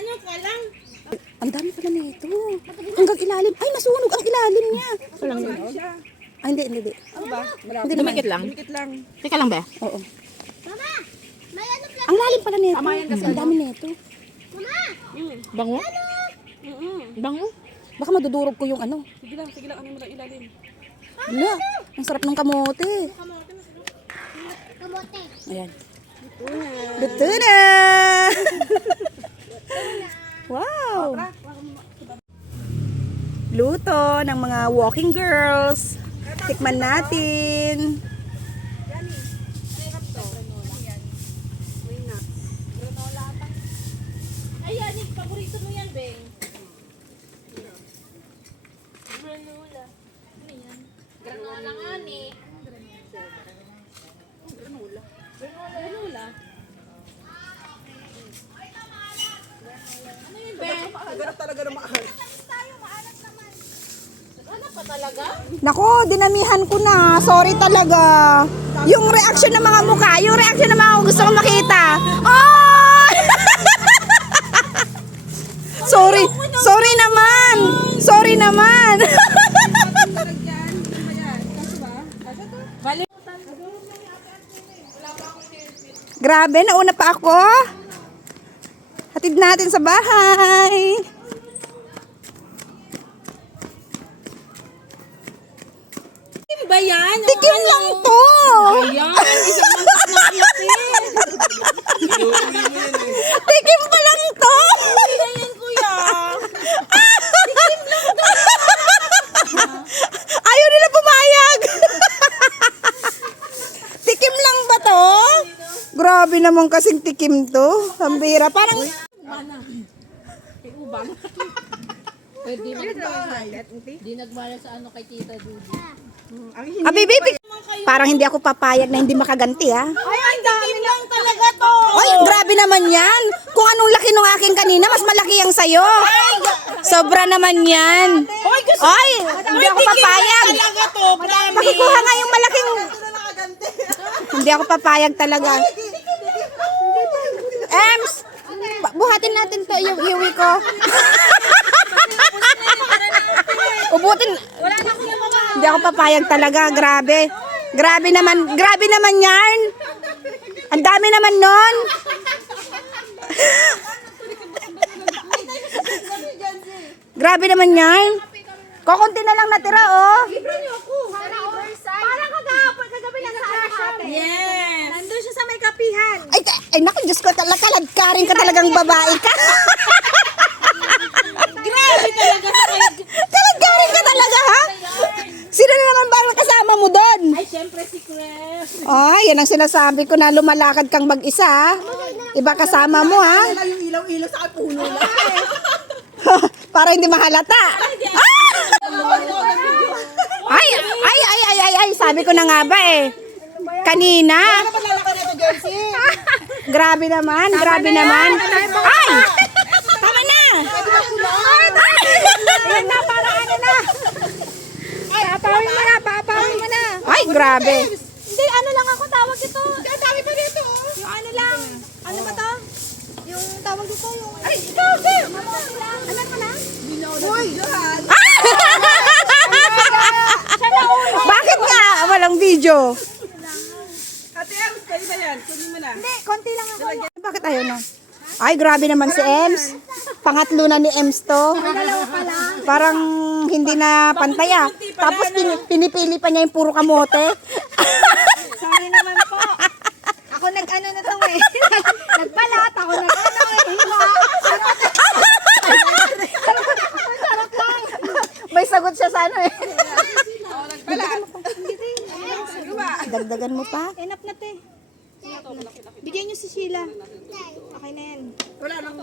ano ka lang. Ang dami pala nito. Hanggang ilalim. Ay, nasunog ang ilalim niya. Walang yun. Ay, hindi. Ano ba? Hindi naman. Dumikit lang. Dumikit lang. Teka lang ba? Oo. Mama, may ano pala? Ang lalim pala nito. Tama yan kasi, Ang dami nito. Mama, Bango? Bango? Baka madudurog ko yung ano. Sige lang. Ano mo lang ilalim. Wala. Ang sarap ng kamote. kamote. Ayan. Luto na! Wow! Luto ng mga walking girls. Tikman natin. Ayan, paborito mo yan, Beng. Granola. Ano yan? Granola nga ni. Granola. Ano yun, Beng? Ganap talaga na mahal. Ano pa talaga? Nako, dinamihan ko na. Sorry talaga. Yung reaction ng mga mukha, yung reaction ng mga gusto ko makita. Oh! Sorry naman. Sorry naman. Grabe, nauna pa ako. Hatid natin sa bahay. Ba yan? Tikim lang to. Ayan, isang mangkok na kitin. Tikim pa lang to. Ayan, kuya. Ayaw nila pumayag. Tikim lang ba to? Grabe naman kasing tikim to. Pambira. Parang... May ubang. Di nagmala sa ano kay Tita Dudy. Baby, parang hindi ako papayag na hindi makaganti, ha? Ay, ang dami lang talaga to. Ay, grabe naman yan. Kung anong laki nung akin kanina, mas malaki yung sayo. Sobra naman yan. Ay, hindi ako papayag. Talaga to, promise. Pakikuha nga yung malaking... Hindi ako papayag talaga. Ems, buhatin natin to yung iwi ko. Ubutin. Hindi ako papayag talaga. Grabe. Grabe naman yan. Ang dami naman nun. Grabe naman yan. Kukunti na lang natira, oh. Parang kagabi lang sa ate. Yes. Nandun siya sa may kapihan. Ay naku, Diyos ko, kaladkarin ka talagang babae ka. Grabe talaga sa kayo. Kaladkarin ka talaga, ha? Sino na naman ba ang kasama mo doon? Ay, syempre si Chris. Ay, yan ang sinasabi ko na lumalakad kang mag-isa, ha? Iba kasama mo, ha? Wala yung ilaw-ilaw sa puno lang. Para hindi mahalata. Ay, sabi ko na nga ba eh. Kanina. Malalaki na ito, Jensi. Grabe naman. Ay! Tama na! Ayan na, para ano na. Papawin mo na. Ay, grabe. Hindi, ano lang ako tawag ito. Ang dami pa dito. Yung ano lang. Ano ba to? Yung tawag dito, yung... Ay, ikaw, sir! Alam mo na? Uy! Bakit nga? Walang video. Ate Ems, kayo na yan. Kunin mo na. Hindi, konti lang ako. Bakit ayaw na? Ay, grabe naman si Ems. Pangatlo na ni Ems to. Parang hindi na pantay, ah. Tapos pinipili pa niya yung puro kamote. Sorry naman po. Ako nag-ano na to eh. Nagbalat, ako nag-ano eh. May sagot siya sa ano eh. Dagdagan mo pa. Enough na te. Bigyan niyo si Sheila. Okay na yan. Wala nang